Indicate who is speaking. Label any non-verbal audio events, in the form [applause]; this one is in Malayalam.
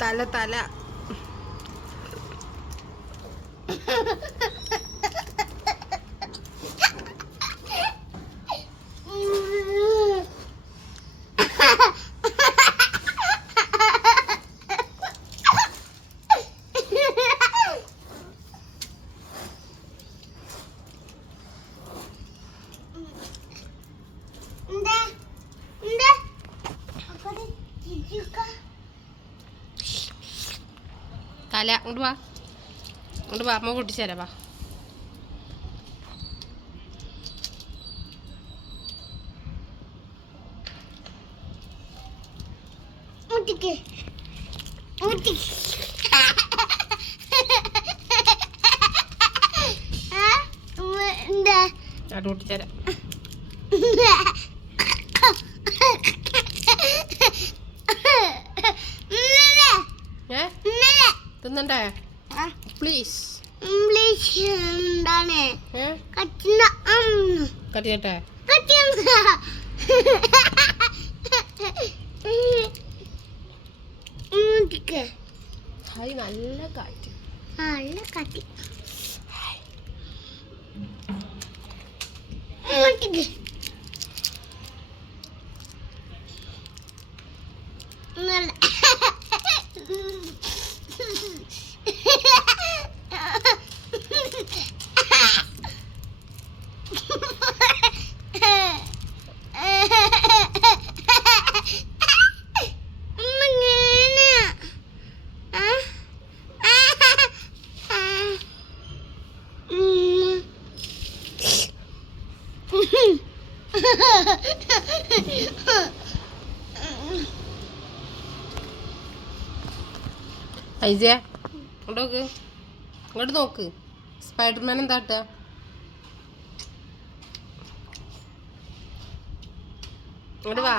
Speaker 1: തല തല [laughs]
Speaker 2: എന്താ എന്താ അപ്പത് ചിരിക്ക
Speaker 1: തല. അങ്ങോട്ട് വാ. അങ്ങോട്ട് വാ. അമ്മ കൂട്ടിച്ചേരാ വാ.
Speaker 2: മുട്ടിക്ക്. മുട്ടിക്ക്. ആ? എന്താ?
Speaker 1: ഞാൻ പൊട്ടിച്ചേരാ [laughs] തിന്നണ്ടേ പ്ലീസ് കട്ടിയട്ടെ നല്ല കാറ്റ്.
Speaker 2: നല്ല കാറ്റ്. നല്ല
Speaker 1: ഐജേ ഇങ്ങോട്ട് നോക്ക്. ഇങ്ങോട്ട് നോക്ക്. സ്പൈഡർമാൻ എന്താ കാട്ടുക ഇങ്ങോട്ട് വാ.